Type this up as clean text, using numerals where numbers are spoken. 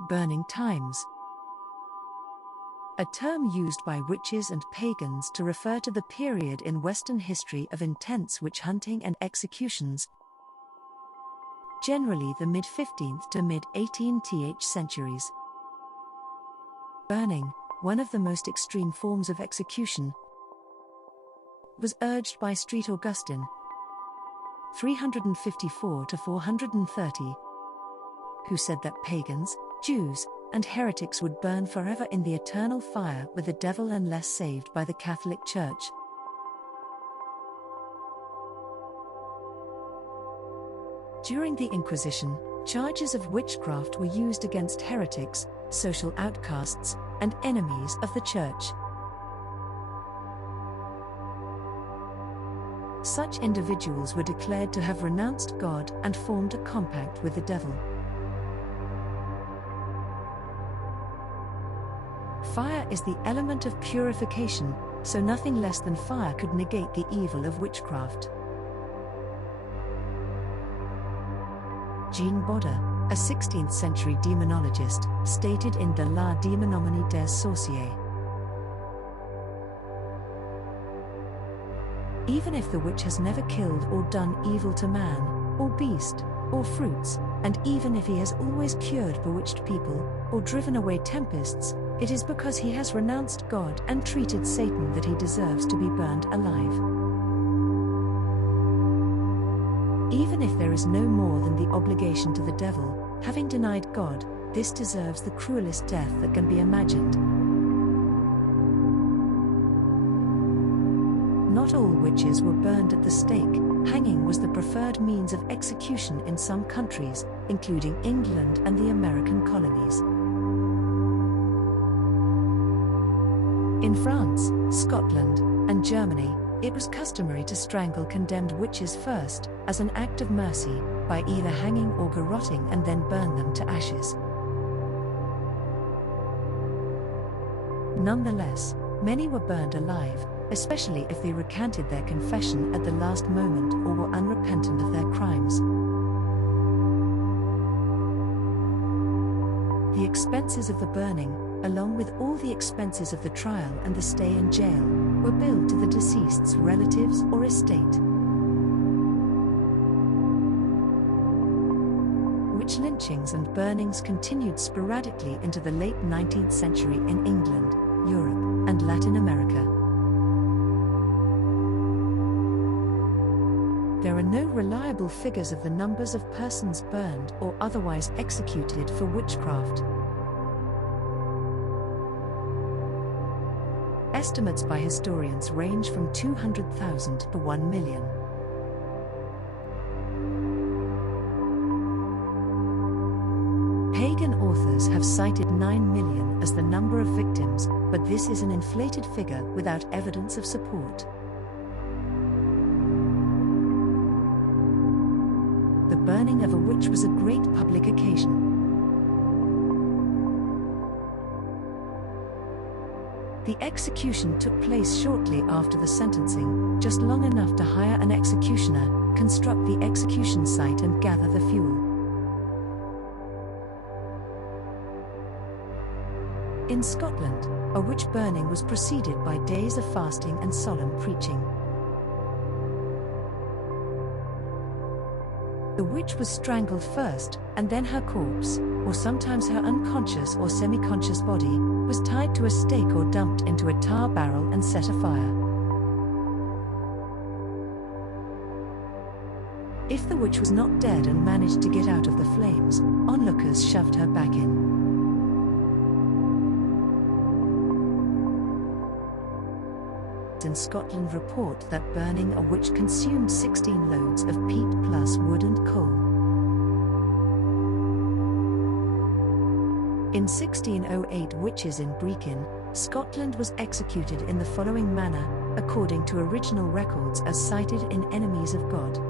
Burning times. A term used by witches and pagans to refer to the period in Western history of intense witch hunting and executions, generally the mid-15th to mid-18th centuries. Burning, one of the most extreme forms of execution, was urged by St. Augustine, 354 to 430, who said that pagans, Jews, and heretics would burn forever in the eternal fire with the devil unless saved by the Catholic Church. During the Inquisition, charges of witchcraft were used against heretics, social outcasts, and enemies of the Church. Such individuals were declared to have renounced God and formed a compact with the devil. Fire is the element of purification, so nothing less than fire could negate the evil of witchcraft. Jean Bodin, a 16th-century demonologist, stated in De la démonomanie des sorciers, "Even if the witch has never killed or done evil to man, or beast, or fruits, and even if he has always cured bewitched people, or driven away tempests, it is because he has renounced God and treated Satan that he deserves to be burned alive. Even if there is no more than the obligation to the devil, having denied God, this deserves the cruelest death that can be imagined." Not all witches were burned at the stake. Hanging was the preferred means of execution in some countries, including England and the American colonies. In France, Scotland, and Germany, it was customary to strangle condemned witches first, as an act of mercy, by either hanging or garroting and then burn them to ashes. Nonetheless, many were burned alive, especially if they recanted their confession at the last moment or were unrepentant of their crimes. The expenses of the burning, along with all the expenses of the trial and the stay in jail, were billed to the deceased's relatives or estate. Witch lynchings and burnings continued sporadically into the late 19th century in England, Europe, and Latin America. There are no reliable figures of the numbers of persons burned or otherwise executed for witchcraft. Estimates by historians range from 200,000 to 1 million. Pagan authors have cited 9 million as the number of victims, but this is an inflated figure without evidence of support. The burning of a witch was a great public occasion. The execution took place shortly after the sentencing, just long enough to hire an executioner, construct the execution site and gather the fuel. In Scotland, a witch burning was preceded by days of fasting and solemn preaching. The witch was strangled first, and then her corpse, or sometimes her unconscious or semi-conscious body, was tied to a stake or dumped into a tar barrel and set afire. If the witch was not dead and managed to get out of the flames, onlookers shoved her back in. In Scotland report that burning a witch consumed 16 loads of peat plus wood and coal. In 1608, witches in Brechin, Scotland was executed in the following manner, according to original records as cited in Enemies of God.